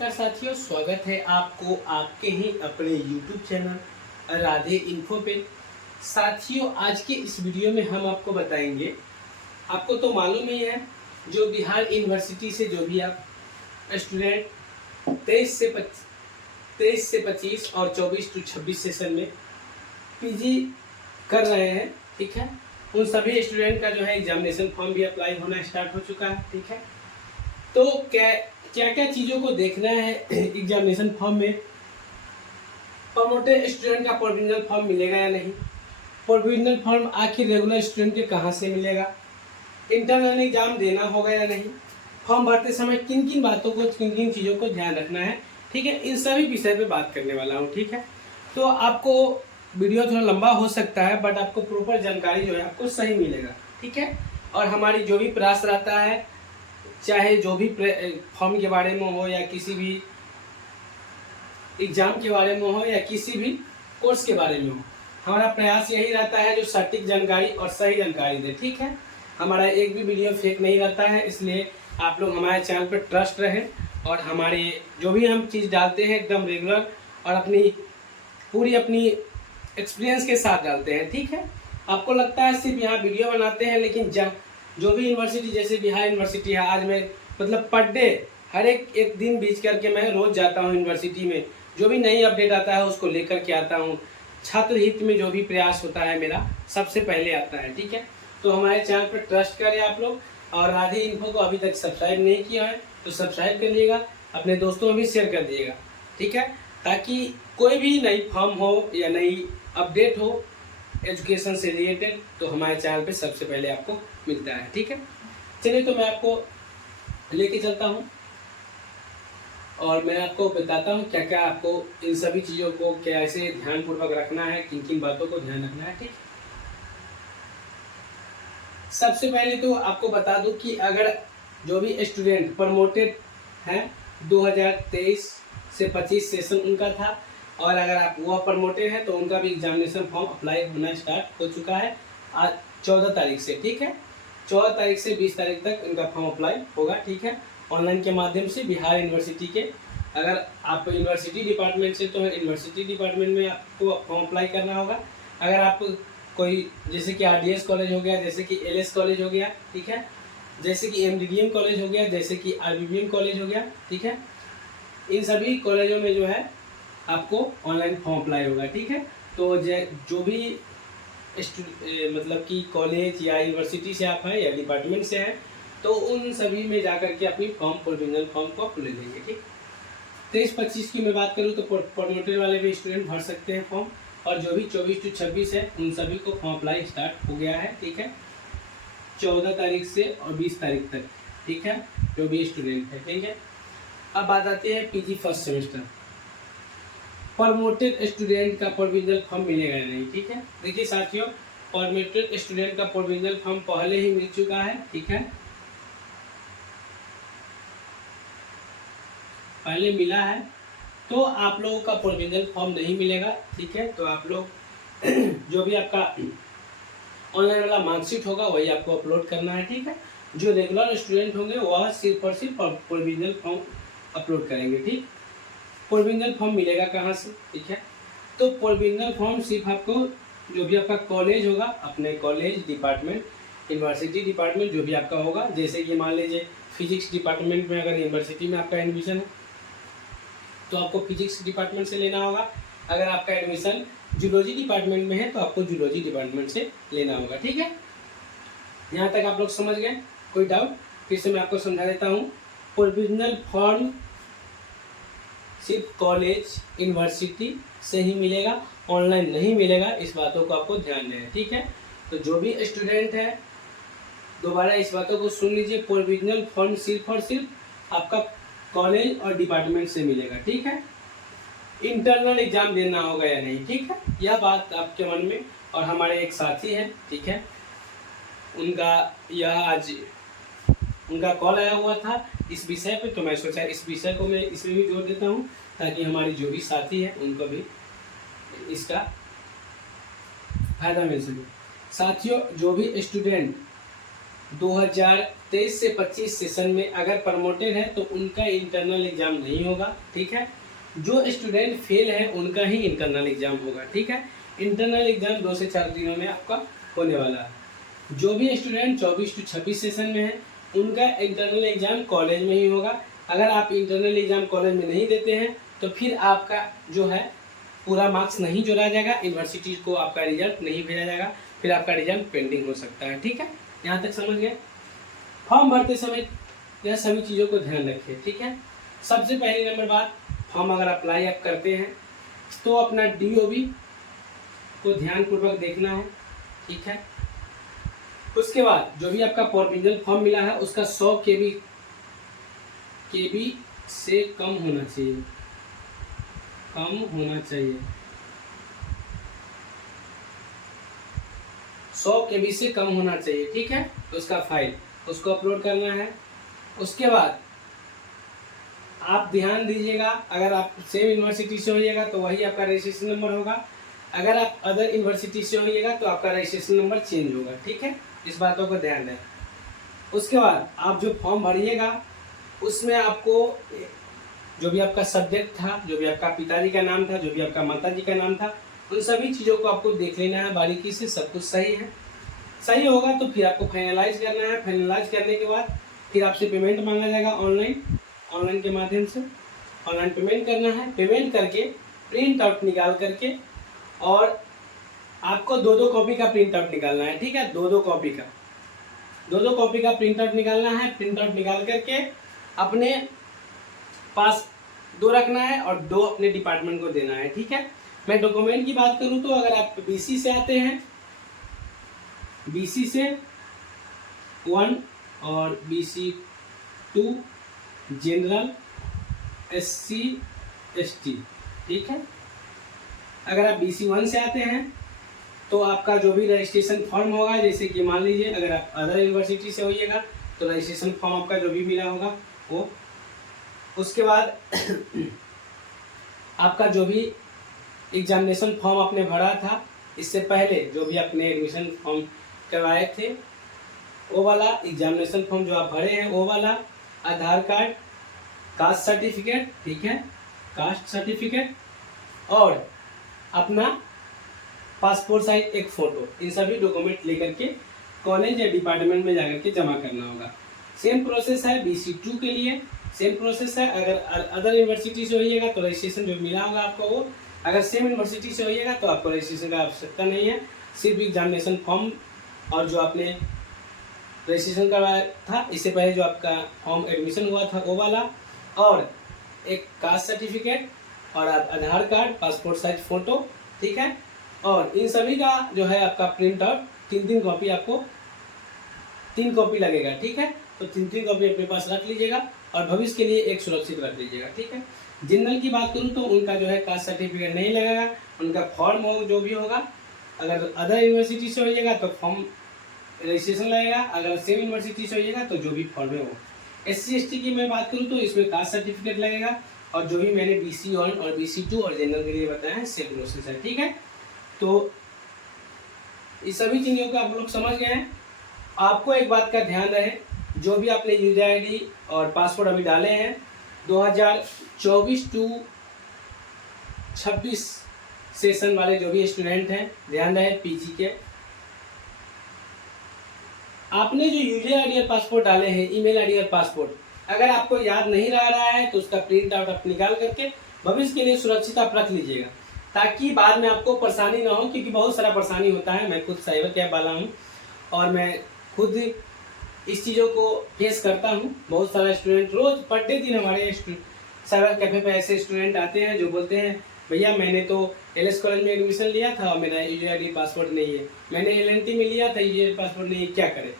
नमस्कार साथियों, स्वागत है आपको आपके ही अपने YouTube चैनल राधे इन्फो पे। साथियों, आज के इस वीडियो में हम आपको बताएंगे, आपको तो मालूम ही है, जो बिहार यूनिवर्सिटी से जो भी आप स्टूडेंट 23 से 25 और 24 to 26 सेशन में पीजी कर रहे हैं, ठीक है, उन सभी स्टूडेंट का जो है एग्जामिनेशन फॉर्म भी अप्लाई होना स्टार्ट हो चुका है, ठीक है। तो क्या क्या चीज़ों को देखना है एग्जामिनेशन फॉर्म में। प्रमोटेड स्टूडेंट का प्रोविजनल फॉर्म मिलेगा या नहीं, प्रोविजनल फॉर्म आखिर रेगुलर स्टूडेंट के कहाँ से मिलेगा, इंटरनल एग्जाम देना होगा या नहीं, फॉर्म भरते समय किन किन बातों को, किन किन चीज़ों को ध्यान रखना है, ठीक है, इन सभी विषय पे बात करने वाला हूँ, ठीक है। तो आपको वीडियो थोड़ा लंबा हो सकता है, बट आपको प्रॉपर जानकारी जो है आपको सही मिलेगा, ठीक है। और हमारी जो भी प्रयास रहता है, चाहे जो भी फॉर्म के बारे में हो या किसी भी एग्जाम के बारे में हो या किसी भी कोर्स के बारे में हो, हमारा प्रयास यही रहता है जो सटीक जानकारी और सही जानकारी दे, ठीक है। हमारा एक भी वीडियो फेक नहीं रहता है, इसलिए आप लोग हमारे चैनल पर ट्रस्ट रहें और हमारे जो भी हम चीज़ डालते हैं एकदम रेगुलर और पूरी अपनी एक्सपीरियंस के साथ डालते हैं, ठीक है। आपको लगता है सिर्फ यहाँ वीडियो बनाते हैं, लेकिन जो भी यूनिवर्सिटी, जैसे बिहार यूनिवर्सिटी है, आज मैं मतलब पर डे हर एक दिन बीच करके मैं रोज़ जाता हूँ यूनिवर्सिटी में, जो भी नई अपडेट आता है उसको लेकर के आता हूँ। छात्र हित में जो भी प्रयास होता है मेरा सबसे पहले आता है, ठीक है। तो हमारे चैनल पर ट्रस्ट करें आप लोग, और राधे इन्फो को अभी तक सब्सक्राइब नहीं किया है तो सब्सक्राइब कर लीजिएगा, अपने दोस्तों में भी शेयर कर दीजिएगा, ठीक है, ताकि कोई भी नई फॉर्म हो या नई अपडेट हो एजुकेशन से रिलेटेड तो हमारे चैनल पे सबसे पहले आपको मिलता है, ठीक है। चलिए, तो मैं आपको लेके चलता हूँ और मैं आपको बताता हूँ क्या क्या आपको इन सभी चीज़ों को कैसे ध्यानपूर्वक रखना है, किन किन बातों को ध्यान रखना है, ठीक। सबसे पहले तो आपको बता दूं कि अगर जो भी स्टूडेंट प्रमोटेड हैं 2023 से 25 सेशन उनका था, और अगर आप वो प्रमोटेड है तो उनका भी एग्जामिनेशन फॉर्म अप्लाई होना स्टार्ट हो चुका है आज 14 तारीख से, ठीक है। 14 तारीख से 20 तारीख तक इनका फॉर्म अप्लाई होगा, ठीक है, ऑनलाइन के माध्यम से बिहार यूनिवर्सिटी के। अगर आप यूनिवर्सिटी डिपार्टमेंट से तो यूनिवर्सिटी डिपार्टमेंट में आपको फॉर्म अप्लाई करना होगा। अगर आप कोई, जैसे कि RDS कॉलेज हो गया, जैसे कि LS कॉलेज हो गया, ठीक है, जैसे कि MDDM कॉलेज हो गया, जैसे कि RBBM कॉलेज हो गया, ठीक है, इन सभी कॉलेजों में जो है आपको ऑनलाइन फॉर्म अप्लाई होगा, ठीक है। तो जो भी मतलब कि कॉलेज या यूनिवर्सिटी से आप हैं या डिपार्टमेंट से हैं, तो उन सभी में जाकर के अपनी प्रोविजनल फॉर्म को ले लेंगे, ठीक। 23-25 की मैं बात करूँ तो प्रमोटेड वाले भी स्टूडेंट भर सकते हैं फॉर्म, और जो भी 24 to 26 है उन सभी को फॉर्म अप्लाई स्टार्ट हो गया है, ठीक है, 14 तारीख से और 20 तारीख तक, ठीक है, जो भी स्टूडेंट है, ठीक है। अब बात आती है PG first semester. Promoted student का प्रोविजनल फॉर्म मिलेगा या नहीं, ठीक है। देखिए साथियों, प्रमोटेड स्टूडेंट का प्रोविजनल फॉर्म पहले ही मिल चुका है, ठीक है, पहले मिला है। तो आप लोगों का प्रोविजनल फॉर्म नहीं मिलेगा, ठीक है। तो आप लोग जो भी आपका ऑनलाइन वाला मार्कशीट होगा वही आपको अपलोड करना है, ठीक है। जो रेगुलर स्टूडेंट होंगे वह सिर्फ और सिर्फ प्रोविजनल फॉर्म अपलोड करेंगे, ठीक। प्रोविजनल फॉर्म मिलेगा कहाँ से, ठीक है। तो प्रोविजनल फॉर्म सिर्फ आपको जो भी आपका कॉलेज होगा, अपने कॉलेज डिपार्टमेंट, यूनिवर्सिटी डिपार्टमेंट जो भी आपका होगा, जैसे कि मान लीजिए फिजिक्स डिपार्टमेंट में अगर यूनिवर्सिटी में आपका एडमिशन है तो आपको फिजिक्स डिपार्टमेंट से लेना होगा। अगर आपका एडमिशन जूलॉजी डिपार्टमेंट में है तो आपको जूलॉजी डिपार्टमेंट से लेना होगा, ठीक है। यहाँ तक आप लोग समझ गए? कोई डाउट? फिर से मैं आपको समझा देता हूँ। प्रोविजनल फॉर्म सिर्फ कॉलेज यूनिवर्सिटी से ही मिलेगा, ऑनलाइन नहीं मिलेगा, इस बातों को आपको ध्यान देना है, ठीक है। तो जो भी स्टूडेंट है दोबारा इस बातों को सुन लीजिए, प्रोविजनल फॉर्म सिर्फ और सिर्फ आपका कॉलेज और डिपार्टमेंट से मिलेगा, ठीक है। इंटरनल एग्जाम देना होगा या नहीं, ठीक है, यह बात आपके मन में। और हमारे एक साथी हैं, ठीक है, आज उनका कॉल आया हुआ था इस विषय पे, तो मैं सोचा इस विषय को मैं इसमें भी जोड़ देता हूँ ताकि हमारी जो भी साथी है उनको भी इसका फायदा मिल सके। साथियों, जो भी स्टूडेंट 2023 से 25 सेशन में अगर प्रमोटेड है तो उनका इंटरनल एग्जाम नहीं होगा, ठीक है। जो स्टूडेंट फेल है उनका ही इंटरनल एग्जाम होगा, ठीक है। इंटरनल एग्जाम 2 से 4 दिनों में आपका होने वाला है। जो भी स्टूडेंट 24 से 26 सेशन में है उनका इंटरनल एग्जाम कॉलेज में ही होगा। अगर आप इंटरनल एग्जाम कॉलेज में नहीं देते हैं तो फिर आपका जो है पूरा मार्क्स नहीं जोड़ा जाएगा, यूनिवर्सिटी को आपका रिजल्ट नहीं भेजा जाएगा, फिर आपका रिजल्ट पेंडिंग हो सकता है, ठीक है। यहाँ तक समझ गए। फॉर्म भरते समय यह सभी चीज़ों को ध्यान रखिए, ठीक है। सबसे पहली नंबर बात, फॉर्म अगर अप्लाई आप करते हैं तो अपना DOB को ध्यानपूर्वक देखना है, ठीक है। उसके बाद जो भी आपका प्रोविजनल फॉर्म मिला है उसका 100 KB से कम होना चाहिए, कम होना चाहिए। 100 KB से कम होना चाहिए, ठीक है। उसका फाइल उसको अपलोड करना है। उसके बाद आप ध्यान दीजिएगा, अगर आप सेम यूनिवर्सिटी से होइएगा तो वही आपका रजिस्ट्रेशन नंबर होगा। अगर आप अदर यूनिवर्सिटी से होइएगा तो आपका रजिस्ट्रेशन नंबर चेंज होगा, ठीक है। इस बातों को ध्यान दें। उसके बाद आप जो फॉर्म भरिएगा उसमें आपको जो भी आपका सब्जेक्ट था, जो भी आपका पिताजी का नाम था, जो भी आपका माताजी का नाम था, उन सभी चीज़ों को आपको देख लेना है बारीकी से। सब कुछ सही है, सही होगा तो फिर आपको फाइनलाइज करना है। फाइनलाइज करने के बाद फिर आपसे पेमेंट मांगा जाएगा ऑनलाइन के माध्यम से। ऑनलाइन पेमेंट करना है। पेमेंट करके प्रिंट आउट निकाल करके, और आपको 2-2 कॉपी का प्रिंट आउट निकालना है, ठीक है। 2-2 कॉपी का प्रिंट आउट निकालना है। प्रिंट आउट निकाल करके अपने पास 2 रखना है और 2 अपने डिपार्टमेंट को देना है, ठीक है। मैं डॉक्यूमेंट की बात करूं तो अगर आप BC से आते हैं, BC से 1 और BC 2 जनरल, SC ST, ठीक है। अगर आप BC 1 से आते हैं तो आपका जो भी रजिस्ट्रेशन फॉर्म होगा, जैसे कि मान लीजिए अगर आप अदर यूनिवर्सिटी से होइएगा तो रजिस्ट्रेशन फॉर्म आपका जो भी मिला होगा वो। उसके बाद आपका जो भी एग्जामिनेशन फॉर्म आपने भरा था इससे पहले, जो भी आपने एडमिशन फॉर्म करवाए थे वो वाला एग्जामिनेशन फॉर्म जो आप भरे हैं वो वाला, आधार कार्ड, कास्ट सर्टिफिकेट, ठीक है, कास्ट सर्टिफिकेट, और अपना पासपोर्ट साइज एक फ़ोटो, इन सभी डॉक्यूमेंट लेकर के कॉलेज या डिपार्टमेंट में जाकर के जमा करना होगा। सेम प्रोसेस है BC 2 के लिए, सेम प्रोसेस है। अगर अदर यूनिवर्सिटी से होइएगा तो रजिस्ट्रेशन जो मिला होगा आपको वो, अगर सेम यूनिवर्सिटी से होइएगा तो आपको रजिस्ट्रेशन का आवश्यकता नहीं है। सिर्फ एग्जामिनेशन फॉर्म और जो आपने रजिस्ट्रेशन करवाया था इससे पहले जो आपका फॉर्म एडमिशन हुआ था वो वाला, और एक कास्ट सर्टिफिकेट और आधार कार्ड, पासपोर्ट साइज फ़ोटो, ठीक है। और इन सभी का जो है आपका प्रिंट आउट 3-3 कॉपी, आपको 3 कॉपी लगेगा, ठीक है। तो 3-3 कॉपी अपने पास रख लीजिएगा और भविष्य के लिए एक सुरक्षित रख लीजिएगा, ठीक है। जनरल की बात करूँ तो उनका जो है कास्ट सर्टिफिकेट नहीं लगेगा, उनका फॉर्म हो जो भी होगा। अगर अदर यूनिवर्सिटी से होइएगा तो फॉर्म रजिस्ट्रेशन लगेगा, अगर सेम यूनिवर्सिटी से होइएगा तो जो भी फॉर्म है वो। SC ST की मैं बात करूँ तो इसमें कास्ट सर्टिफिकेट लगेगा, और जो भी मैंने BC 1 और BC 2 और जनरल के लिए बताया है सेम प्रोसेस है, ठीक है। तो इस सभी चीज़ों को आप लोग समझ गए हैं। आपको एक बात का ध्यान रहे, जो भी आपने यूजर ID और पासवर्ड अभी डाले हैं 2024 to 26 सेशन वाले जो भी स्टूडेंट हैं, ध्यान रहे PG के, आपने जो यूजर ID और पासपोर्ट डाले हैं, ईमेल ID और पासपोर्ट, अगर आपको याद नहीं रहा है तो उसका प्रिंट आउट आप निकाल करके भविष्य के लिए सुरक्षित आप रख लीजिएगा, ताकि बाद में आपको परेशानी ना हो। क्योंकि बहुत सारा परेशानी होता है। मैं खुद साइबर कैफ वाला हूँ और मैं खुद इस चीज़ों को फेस करता हूँ। बहुत सारा स्टूडेंट रोज़ प्रतिदिन हमारे साइबर कैफे पे ऐसे स्टूडेंट आते हैं जो बोलते हैं भैया मैंने तो LS कॉलेज में एडमिशन लिया था और मेरा यूजर ID पासवर्ड नहीं है, मैंने LNT में लिया था यूजर पासवर्ड नहीं है, क्या करें।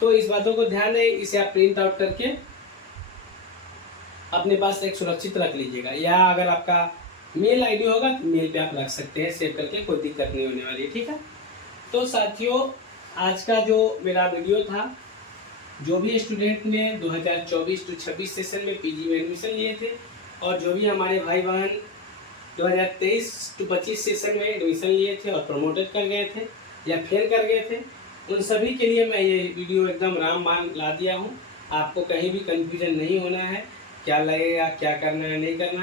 तो इस बातों को ध्यान रहे, इसे आप प्रिंट आउट करके अपने पास एक सुरक्षित रख लीजिएगा, या अगर आपका मेल ID होगा तो मेल पे आप रख सकते हैं सेव करके, कोई दिक्कत नहीं होने वाली है, ठीक है। तो साथियों, आज का जो मेरा वीडियो था, जो भी स्टूडेंट ने 2024 to 26 सेशन में PG में एडमिशन लिए थे, और जो भी हमारे भाई बहन 2023 to 25 सेशन में एडमिशन लिए थे और प्रमोटेड कर गए थे या फेल कर गए थे, उन सभी के लिए मैं ये वीडियो एकदम रामबाण ला दिया हूँ। आपको कहीं भी कन्फ्यूजन नहीं होना है, क्या लगेगा, क्या करना है, नहीं करना है।